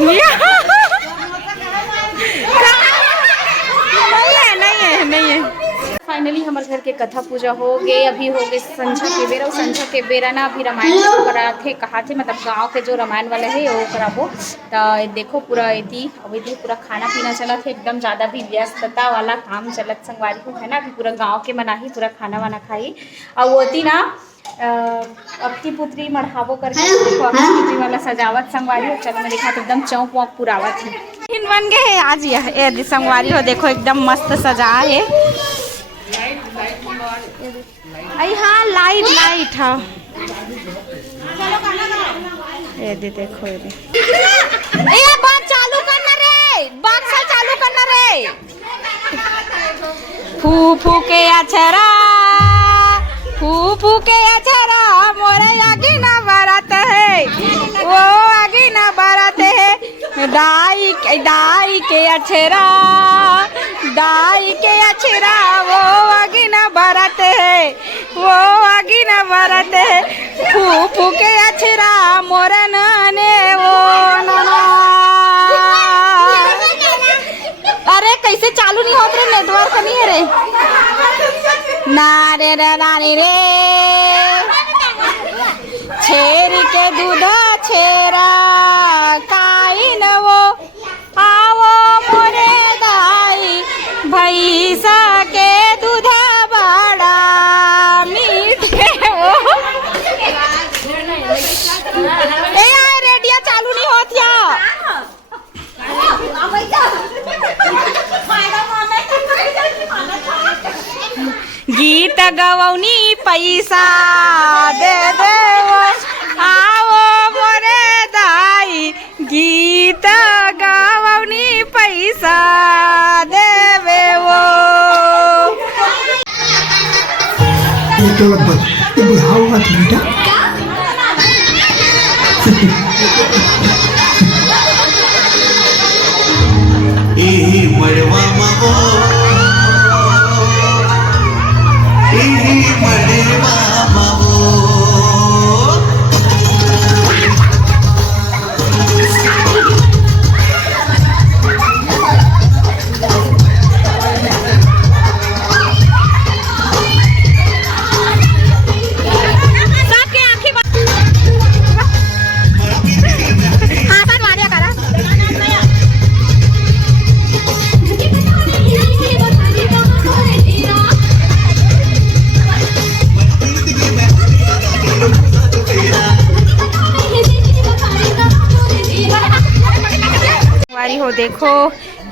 नहीं है। फाइनली हमारे घर के कथा पूजा हो गए। अभी हो गए संझा के बेरा। संझा के बेरा ना अभी रामायण शुरू करा थे, कहा थे मतलब गांव के जो रामायण वाले है वो कराबो। तो देखो पूरा यदि पूरा खाना पीना चला थे, एकदम ज़्यादा भी व्यस्तता वाला काम चलत संगवारी को है ना। अभी पूरा गाँव के मना ही पूरा खाना वाना खाई और वो थी ना अक्ति पुत्री मढ़ावो करके अक्ति पुत्री वाला सजावट संगवारी हो। चलो मैं देखा तो एकदम चौक वौक पुरावा थी बन गए है आज। ये संगवारी हो देखो एकदम मस्त सजा है। अरे हाँ लाइट हाँ ये देखो ये बात चालू करना रे, बात चालू करना रे। फू के अछरा फू के अछरा मोरे आगे ना बारात है, वो आगे ना बारात है। दाई के अछरा वो आगे ना बारात है, वो आगे ना बारात है। फू के अछरा मोरे नाने वो नाना। अरे कैसे चालू नहीं होत रे, नेटवर्क नहीं है रे। नारे रे छेरी के दूधा छेरा काई न वो आवो मोरे दाई भैंसा के दूधा बड़ा मीठे वो। ए यार रेडियो चालू नहीं होत या। गीत गवनी पैसा दे देवो आवो मोरे दाई, गीत गवनी पैसा देवे वो। बुढ़ाओगा तो बेटा मरवा मावो मरवा मावो। हो देखो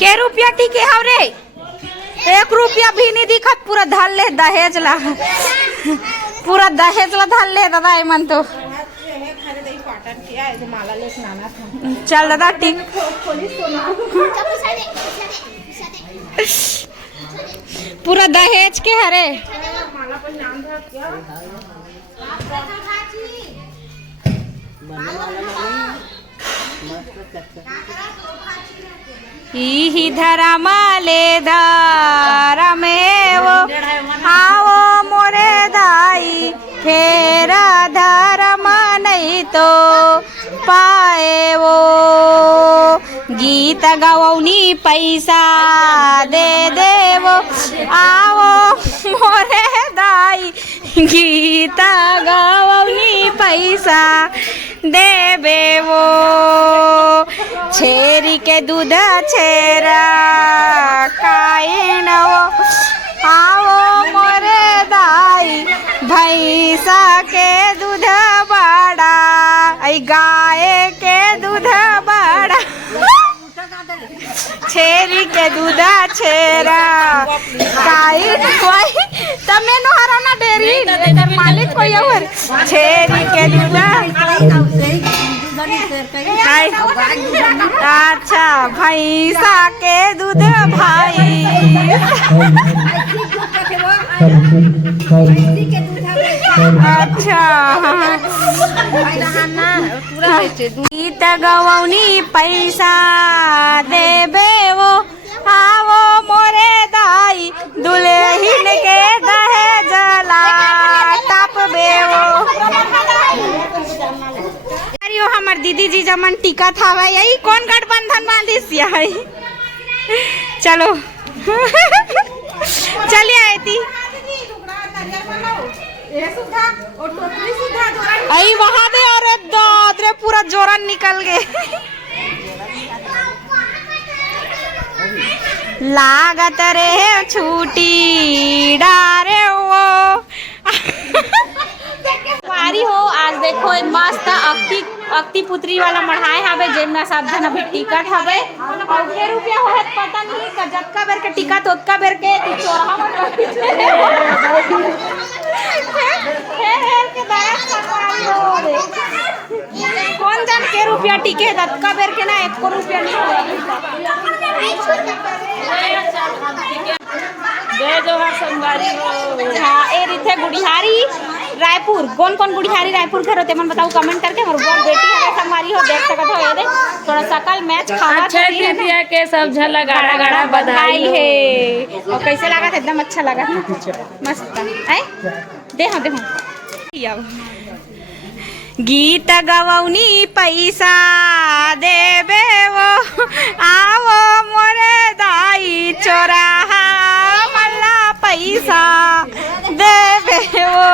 के रुपया टीके हव रे, 1 रुपया भी नहीं दिखत। पूरा धर ले दहेज ला, पूरा दहेज ला धर ले दादा। मन तो चल दादा टिक पूरा दहेज के हरे। ही धरा माले धारा में वो आवो मोरे दाई, फेरा धर्म नहीं तो पाए वो। गीत गवनी पैसा दे देवो आवो मोरे दाई, गीत गवनी पैसा देवे वो। छेरी के दूध छेरा काइन वो आओ मोरे दाई, भैंसा के दूध बड़ा आई गाय के दूध बड़ा। छेरी के दूध छेरा काइन कोई तमे नो हराना डेरी मालिक कोई और। छेरी के दूध अच्छा भैंसा के दूध भाई। अच्छा गीत गवनी पैसा देबे वो आवो मोरे दाई, दुल्हन के दहेज ला टपबे वो। हमार दीदी बेटी जी जमन टीका था यही कौन गठबंधन बांधिस है। चलो चलिए आती आई वहां दे और दादरे पूरा जोरन निकल गए। लागत रे छूटी डारे वो वारी हो। आज देखो मस्त अक्ति पुत्री वाला मढ़ाए हवे जेमा सब जन अभी टिकट हवे और के रुपया होत पता नहीं जतका बेर के टिकट ओतका बेर के तू चोरहा मत के दया सरकारी हो रे कौन जान के रुपया टिके जतका बेर के ना 1 रुपया नहीं जय जोहार संगवारी हो। हाँ ए रिथे गुड़िहारी रायपुर कौन कौन गुड़िहारी रायपुर घर होते मन बताओ कमेंट करके। हमारे बहुत बेटी है संगवारी हो देख सकत हो ये थोड़ा सकल मैच खावा दिया के सब झला गाड़ा गाड़ा बधाई है। और कैसे लगा था एकदम अच्छा लगा मस्त है। देखो गीत गवौनी पैसा देबे वो आवो मोरे दाई चोराहा मल्ला पैसा देबे वो।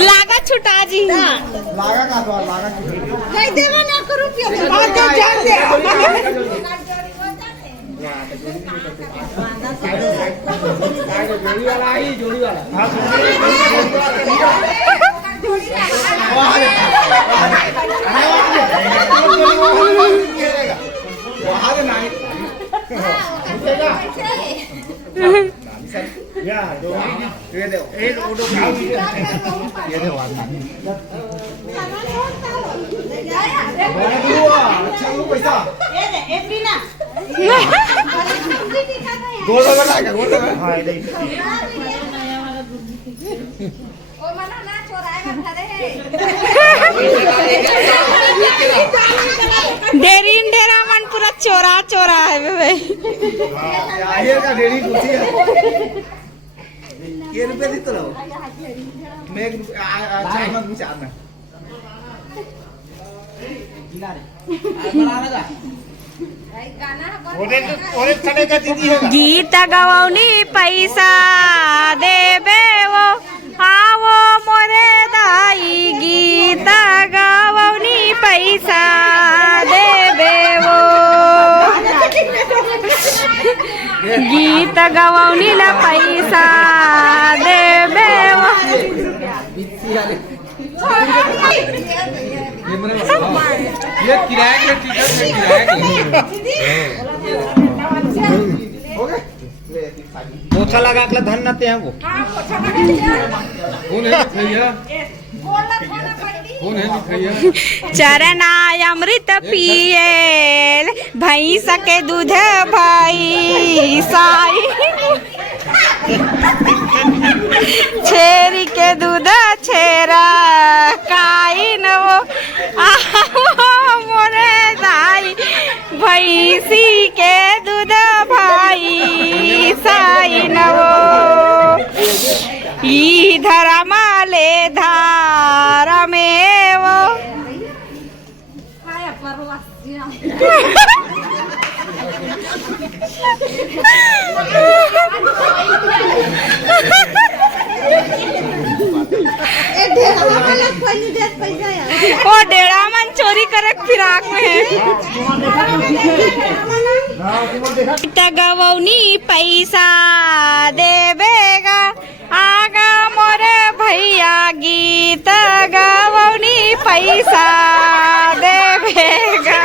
लागा छुटा जी नहीं देवा ना करूं जोड़ी वाला डेरीन डेरा मन पूरा चोरा चोरा है भाई का डेरी कुछ है ये रुपए दी तो मैं चाय मत विचारना गीत गवौनी पैसा देबे वो आवो मोरे दाई गीत गवौनी पैसा देबे वो गीत गवौनी ला पैसा देबे वो। ये किराए के टिकट है पोछा लगा के धन नते हैं वो कौन है भैया कौन है भैया। चरना अमृत पिएल भैंस के दूध भाई साई छेरी के दूध छेरा काई न वो मोरे दाई भैंसी के दूध भाई साई न वो इधर माले धार में वो वो डेढ़ा मन चोरी करे फिराक में है। गवौनी पैसा देबेगा आगा मोरे भैया गीत गवौनी पैसा देबेगा।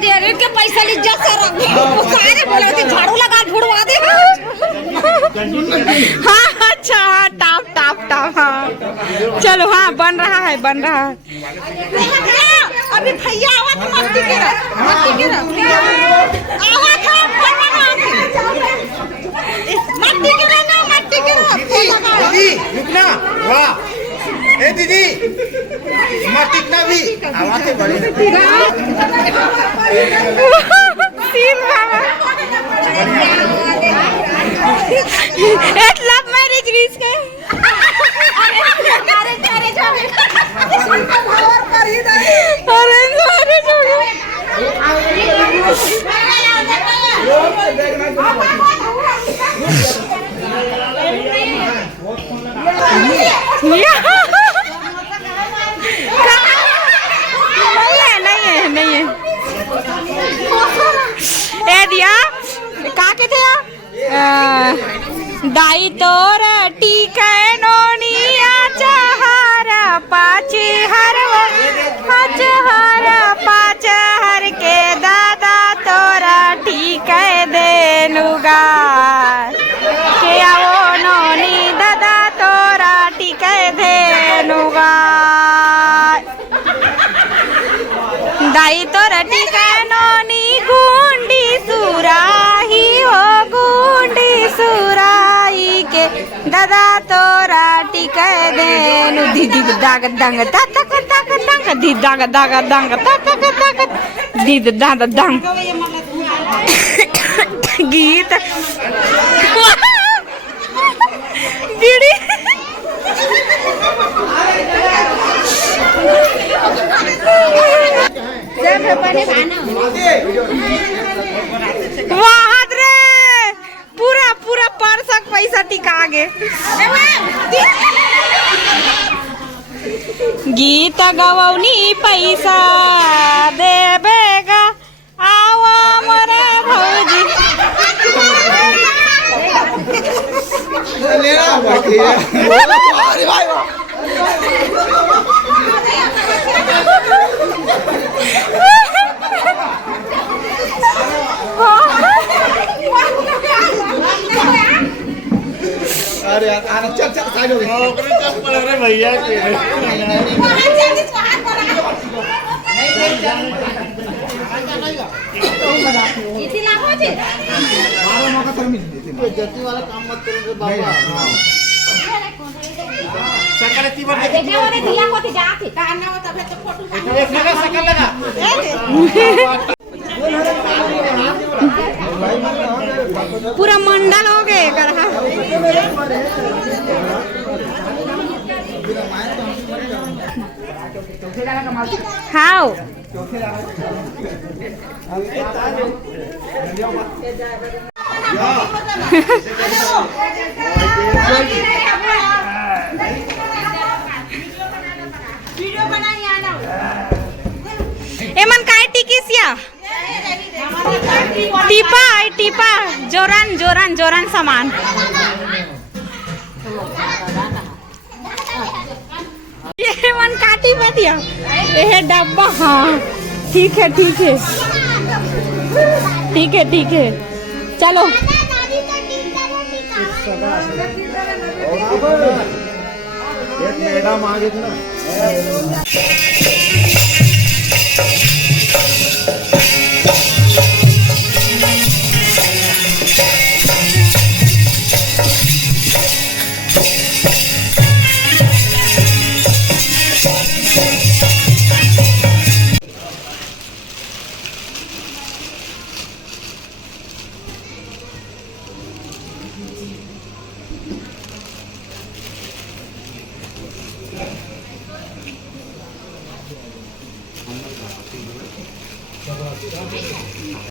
डेरे के पैसा ली जा सर सारे बोला कि झाड़ू लगा झुड़वा दे। हाँ अच्छा टाप टाप टाप हाँ चलो हाँ बन रहा है बन रहा है। अभी भैया आवा तो मस्ती करो मस्ती करो आवा था मस्ती करो ना मस्ती करो दीदी रुकना वाह ए दीदी मत टिकना भी आवाज से बड़ी सीन बाबा एक लव मैरिज रिस्क है। अरे नहीं है ए दिया का के थे दाई तोर टीका नोनिया चाहर पाँच हर के दादा तोरा टीका देनुगा के आओ नोनी दादा तोरा टीका देनुगा दाई तोरा टीका नोनी गुंडी सुराही हो गुंडी सुराही के दादा तोरा टीका देनु दीदी दाग दंग तक तक दंग दी दाग दाग दंग तक तक दीदी दाग दंग गीत गिड़ी वाहद रे पूरा पूरा परसक पैसा टिका गे गीत गवनी पैसा देबेगा आवा मरे भौजी ले रहा बैठी अरे भाई अरे यार आना चल चल साइड हो गई अरे भैया इसी लाभ हो जी मारो मौका तो मिल देती जति वाला काम मत करो बाबा सकल ती बार देखने वाले दिया को थे जाते कहना हो तब तो फोटो एक लगा सकल लगा पूरा मंडल हो गए कर हाँ वीडियो बनाई आना एमन काय टिकिसिया टीपा टीपा जोरन जोरन जोरन सामान ये मन काटी मत दिया ये डब्बा हाँ ठीक है ठीक है ठीक है ठीक है चलो मैडम आगे ना